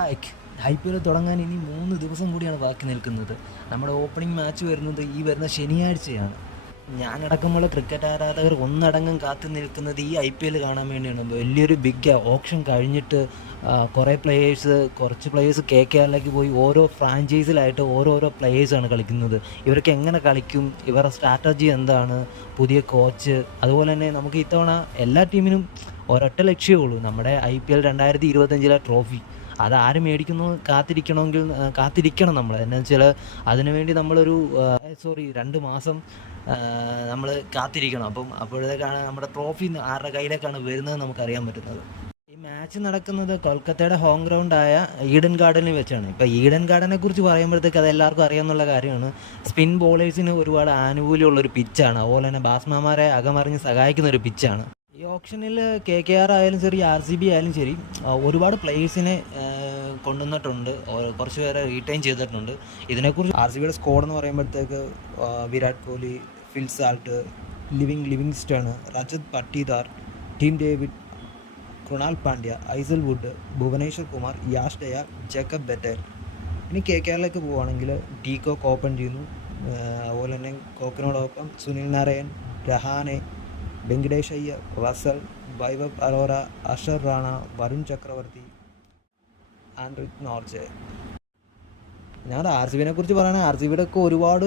Back. IPL തുടങ്ങാൻ ഇനി 3 ദിവസം കൂടിയാണ് ബാക്കി നിൽക്കുന്നത്. നമ്മുടെ ഓപ്പണിംഗ് മാച്ച് വരുന്നത് ഈ വരുന്ന ശനിയാഴ്ചയാണ്. ഞാനടക്കമുള്ള ക്രിക്കറ്റ് ആരാധകർ ഒന്നടങ്കം കാത്തു നിൽക്കുന്നത് ഈ IPL കാണാൻ വേണ്ടിയാണ്. വലിയൊരു ബിഗ് ഓപ്ഷൻ കഴിഞ്ഞിട്ട് കുറച്ച് പ്ലേയേഴ്സ് KKRലേക്ക് പോയി ഓരോ ഫ്രാഞ്ചൈസിലായിട്ട് ഓരോരോ പ്ലേയേഴ്സാണ് കളിക്കുന്നത്. ഇവർക്ക് എങ്ങനെ കളിക്കും, ഇവരുടെ സ്ട്രാറ്റജി എന്താണ്, പുതിയ കോച്ച്, അതുപോലെ തന്നെ നമുക്ക് ഇത്തവണ എല്ലാ ടീമിനും ഒരൊറ്റ ലക്ഷ്യമേ ഉള്ളൂ, നമ്മുടെ IPL 2025 ട്രോഫി. അതാരും മേടിക്കുന്നു കാത്തിരിക്കണം നമ്മൾ. എന്താ വെച്ചാൽ അതിനുവേണ്ടി നമ്മളൊരു 2 മാസം നമ്മൾ കാത്തിരിക്കണം. അപ്പോഴത്തേക്കാണ് നമ്മുടെ ട്രോഫി ആരുടെ കയ്യിലേക്കാണ് വരുന്നത് നമുക്കറിയാൻ പറ്റുന്നത്. ഈ മാച്ച് നടക്കുന്നത് കൊൽക്കത്തയുടെ ഹോം ഗ്രൗണ്ടായ ഈഡൻ ഗാർഡനിൽ വെച്ചാണ്. ഇപ്പോൾ ഈഡൻ ഗാർഡനെ കുറിച്ച് പറയുമ്പോഴത്തേക്ക് അത് എല്ലാവർക്കും അറിയാവുന്ന കാര്യമാണ്. സ്പിൻ ബോളേഴ്സിന് ഒരുപാട് ആനുകൂല്യമുള്ളൊരു പിച്ചാണ്. അതുപോലെ തന്നെ ബാറ്റ്സ്മാൻമാരെ അകമറിഞ്ഞ് സഹായിക്കുന്ന ഒരു പിച്ചാണ്. ഈ ഓപ്ഷനിൽ KKR ആയാലും ശരി, RCB ആയാലും ശരി, ഒരുപാട് പ്ലേയേഴ്സിനെ കൊണ്ടുവന്നിട്ടുണ്ട്, കുറച്ച് പേരെ റീറ്റെയിൻ ചെയ്തിട്ടുണ്ട്. ഇതിനെക്കുറിച്ച് RCBയുടെ സ്ക്വാഡ് എന്ന് പറയുമ്പോഴത്തേക്ക് Virat Kohli, Phil Salt, Livingstone, Rajat Patidar, Tim David, Krunal Pandya, Hazlewood, Bhuvneshwar Kumar, Yash Dayal, Jacob Bethell. ഇനി KKRലേക്ക് പോവുകയാണെങ്കിൽ ഡീകോക്ക് ഓപ്പൺ ചെയ്യുന്നു. അതുപോലെ തന്നെ കോക്കിനോടൊപ്പം Sunil Narine, Rahane, Venkatesh Iyer, Russell, Vaibhav Arora, അഷർ റാണ, വരുൺ ചക്രവർത്തി, ആൻഡ്രിക് നോർജെ. ഞാൻ RCBനെ കുറിച്ച് പറയുകയാണെങ്കിൽ RCBയുടെ ഒക്കെ ഒരുപാട്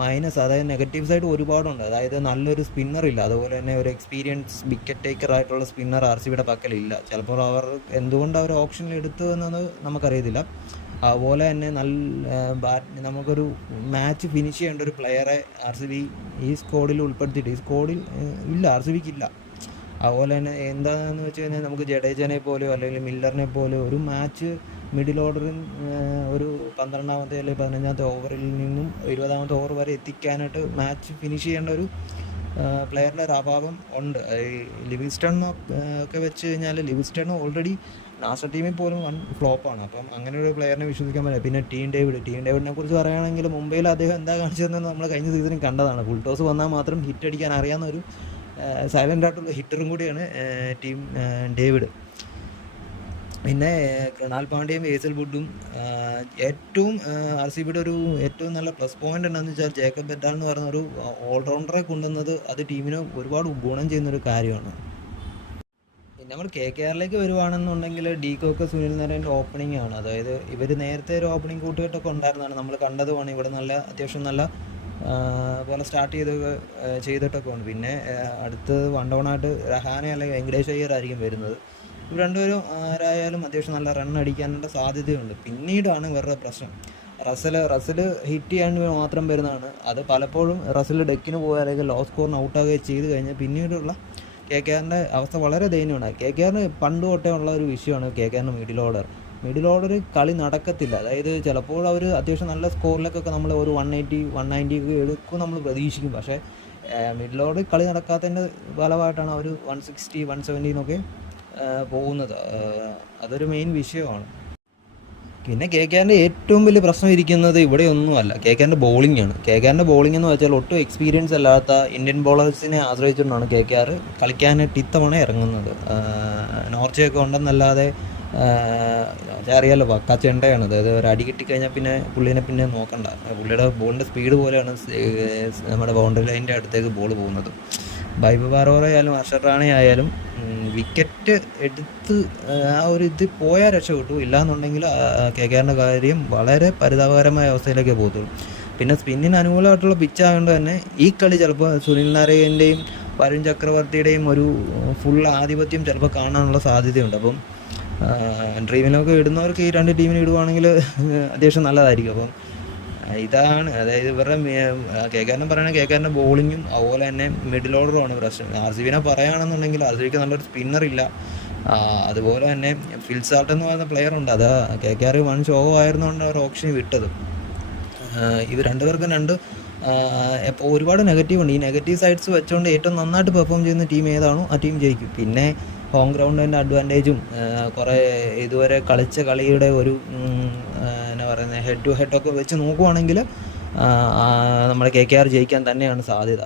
മൈനസ്, അതായത് നെഗറ്റീവ്സ് ആയിട്ട് ഒരുപാടുണ്ട്. അതായത് നല്ലൊരു സ്പിന്നർ ഇല്ല, അതുപോലെ തന്നെ ഒരു എക്സ്പീരിയൻസ് വിക്കറ്റ് ടേക്കർ ആയിട്ടുള്ള സ്പിന്നർ RCBയുടെ പക്കലില്ല. ചിലപ്പോൾ അവർ എന്തുകൊണ്ട് അവർ ഓപ്ഷനിൽ എടുത്തു എന്നത് നമുക്കറിയത്തില്ല. അതുപോലെ തന്നെ നമുക്കൊരു മാച്ച് ഫിനിഷ് ചെയ്യേണ്ട ഒരു പ്ലെയറെ RCB ഈ സ്ക്വാഡിൽ ഉൾപ്പെടുത്തിയിട്ട് ഇല്ല, RCBക്ക് ഇല്ല. അതുപോലെ തന്നെ എന്താണെന്ന് വെച്ച് കഴിഞ്ഞാൽ നമുക്ക് ജഡേജനെ പോലെയോ അല്ലെങ്കിൽ മില്ലറിനെ പോലെയോ ഒരു മാച്ച് മിഡിൽ ഓർഡറിൽ ഒരു 12ാമത്തെ അല്ലെങ്കിൽ 15ാമത്തെ ഓവറിൽ നിന്നും 20ാമത്തെ ഓവർ വരെ എത്തിക്കാനായിട്ട് മാച്ച് ഫിനിഷ് ചെയ്യേണ്ട ഒരു പ്ലെയറിൻ്റെ ഒരു അഭാവം ഉണ്ട്. ലിവിങ്സ്റ്റൺ ഒക്കെ വെച്ച് കഴിഞ്ഞാൽ ലിവിങ്സ്റ്റൺ ഓൾറെഡി നാഷണൽ ടീമിൽ പോലും ഫ്ലോപ്പാണ്. അപ്പം അങ്ങനെ ഒരു പ്ലെയറിനെ വിശ്വസിക്കാൻ പറ്റില്ല. പിന്നെ ടീം ഡേവിഡിനെ കുറിച്ച് പറയുകയാണെങ്കിൽ മുംബൈയിൽ അദ്ദേഹം എന്താ കാണിച്ചതെന്ന് നമ്മൾ കഴിഞ്ഞ സീസണിൽ കണ്ടതാണ്. ഫുൾ ടോസ് വന്നാൽ മാത്രം ഹിറ്റ് അടിക്കാൻ അറിയാവുന്ന ഒരു സൈലൻ്റ് ആയിട്ടുള്ള ഹിറ്ററും കൂടിയാണ് ടീം ഡേവിഡ്. പിന്നെ കൃണാൽ പാണ്ഡ്യയും ഏസൽ വുഡും. ഏറ്റവും RCBയുടെ ഒരു ഏറ്റവും നല്ല പ്ലസ് പോയിന്റ് എന്താണെന്ന് വെച്ചാൽ ജേക്കബ് ബെറ്റാൽ എന്ന് പറയുന്ന ഒരു ഓൾറൗണ്ടറെ കൊണ്ടുവന്നത് അത് ടീമിന് ഒരുപാട് ഗുണം ചെയ്യുന്നൊരു കാര്യമാണ്. പിന്നെ നമ്മൾ KKRലേക്ക് വരുവാണെന്നുണ്ടെങ്കിൽ ഡീകോക്ക്, സുനിൽ നാരായണൻ്റെ ഓപ്പണിംഗ് ആണ്. അതായത് ഇവർ നേരത്തെ ഒരു ഓപ്പണിംഗ് കൂട്ടുകെട്ടൊക്കെ ഉണ്ടായിരുന്നതാണ്, നമ്മൾ കണ്ടതുമാണ്. ഇവിടെ അത്യാവശ്യം നല്ല പോലെ സ്റ്റാർട്ട് ചെയ്തിട്ടൊക്കെ ഉണ്ട്. പിന്നെ അടുത്ത് വൺ ഡൗൺ ആയിട്ട് രഹാനെ അല്ലെങ്കിൽ വെങ്കടേഷ് അയ്യർ ആയിരിക്കും വരുന്നത്. ഇവർ രണ്ടുപേരും ആരായാലും അത്യാവശ്യം നല്ല റൺ അടിക്കാനുള്ള സാധ്യതയുണ്ട്. പിന്നീടാണ് ഇവരുടെ പ്രശ്നം. റസൽ ഹിറ്റ് ചെയ്യാൻ മാത്രം വരുന്നതാണ്. അത് പലപ്പോഴും റസൽ ഡെക്കിന് പോവുക അല്ലെങ്കിൽ ലോ സ്കോറിന് ഔട്ടാകുകയും ചെയ്ത് കഴിഞ്ഞാൽ പിന്നീടുള്ള KKRൻ്റെ അവസ്ഥ വളരെ ദയനീയമാണ്. KKRന് പണ്ട് തൊട്ടേ ഉള്ള ഒരു വിഷയമാണ് KKRന് മിഡിൽ ഓർഡർ കളി നടക്കത്തില്ല. അതായത് ചിലപ്പോൾ അവർ അത്യാവശ്യം നല്ല സ്കോറിലേക്കൊക്കെ നമ്മൾ ഒരു 180 ഒക്കെ എടുക്കും നമ്മൾ പ്രതീക്ഷിക്കും. പക്ഷേ മിഡിൽ ഓർഡർ കളി നടക്കാത്തതിൻ്റെ ഫലമായിട്ടാണ് അവർ 160 170 പോകുന്നത്. അതൊരു മെയിൻ വിഷയമാണ്. പിന്നെ KKRൻ്റെ ഏറ്റവും വലിയ പ്രശ്നം ഇരിക്കുന്നത് ഇവിടെ ഒന്നുമല്ല, KKRൻ്റെ ബോളിംഗ് ആണ്. KKRൻ്റെ ബോളിംഗ് എന്ന് വെച്ചാൽ ഒട്ടും എക്സ്പീരിയൻസ് അല്ലാത്ത ഇന്ത്യൻ ബോളേഴ്സിനെ ആശ്രയിച്ചുകൊണ്ടാണ് KKR കളിക്കാനായിട്ട് ഇത്തവണ ഇറങ്ങുന്നത്. നോർച്ചയൊക്കെ ഉണ്ടെന്നല്ലാതെ അറിയാമല്ലോ, പക്കാ ചെണ്ടയാണ്. അതായത് ഒരു അടി കിട്ടിക്കഴിഞ്ഞാൽ പിന്നെ പുള്ളിനെ നോക്കണ്ട. പുള്ളിയുടെ ബോളിൻ്റെ സ്പീഡ് പോലെയാണ് നമ്മുടെ ബൗണ്ടറി ലൈനിൻ്റെ അടുത്തേക്ക് ബോൾ പോകുന്നത്. വൈഭവ് അറോറ ആയാലും അഷർ റാണ ആയാലും വിക്കറ്റ് എടുത്ത് ആ ഒരു ഇത് പോയാൽ രക്ഷപ്പെട്ടു. ഇല്ലയെന്നുണ്ടെങ്കിൽ KKRൻ്റെ കാര്യം വളരെ പരിതാപകരമായ അവസ്ഥയിലേക്കേ പോകത്തുള്ളൂ. പിന്നെ സ്പിന്നിന് അനുകൂലമായിട്ടുള്ള പിച്ചായതുകൊണ്ട് തന്നെ ഈ കളി ചിലപ്പോൾ സുനിൽ നാരായണൻ്റെയും വരുൺ ചക്രവർത്തിയുടെയും ഒരു ഫുൾ ആധിപത്യം ചിലപ്പോൾ കാണാനുള്ള സാധ്യതയുണ്ട്. അപ്പം ഡ്രീമിനൊക്കെ ഇടുന്നവർക്ക് ഈ 2 ടീമിന് ഇടുവാണെങ്കിൽ അത്യാവശ്യം നല്ലതായിരിക്കും. അപ്പം ഇതാണ്, അതായത് ഇവരുടെ KKRൻ്റെ ബോളിങ്ങും അതുപോലെ തന്നെ മിഡിൽ ഓർഡറുമാണ് പ്രശ്നം. RCBനെ പറയുകയാണെന്നുണ്ടെങ്കിൽ RCBക്ക് നല്ലൊരു സ്പിന്നറില്ല. അതുപോലെ തന്നെ ഫിൽ സാൾട്ട് എന്ന് പറയുന്ന പ്ലെയർ ഉണ്ട്. അത് KKR വൺ ഷോ ആയിരുന്നുകൊണ്ട് അവർ ഓപ്ഷൻ വിട്ടത്. ഇവർ രണ്ടുപേർക്കും ഇപ്പോൾ ഒരുപാട് നെഗറ്റീവ് ഉണ്ട്. ഈ നെഗറ്റീവ് സൈഡ്സ് വെച്ചുകൊണ്ട് ഏറ്റവും നന്നായിട്ട് പെർഫോം ചെയ്യുന്ന ടീം ഏതാണോ ആ ടീം ജയിക്കും. പിന്നെ ഹോം ഗ്രൗണ്ടിൻ്റെ അഡ്വാൻറ്റേജും കുറേ ഇതുവരെ കളിച്ച കളിയുടെ ഒരു എന്നാ പറയുന്നത് ഹെഡ് ടു ഹെഡൊക്കെ വെച്ച് നോക്കുവാണെങ്കിൽ നമ്മുടെ KKR ജയിക്കാൻ തന്നെയാണ് സാധ്യത.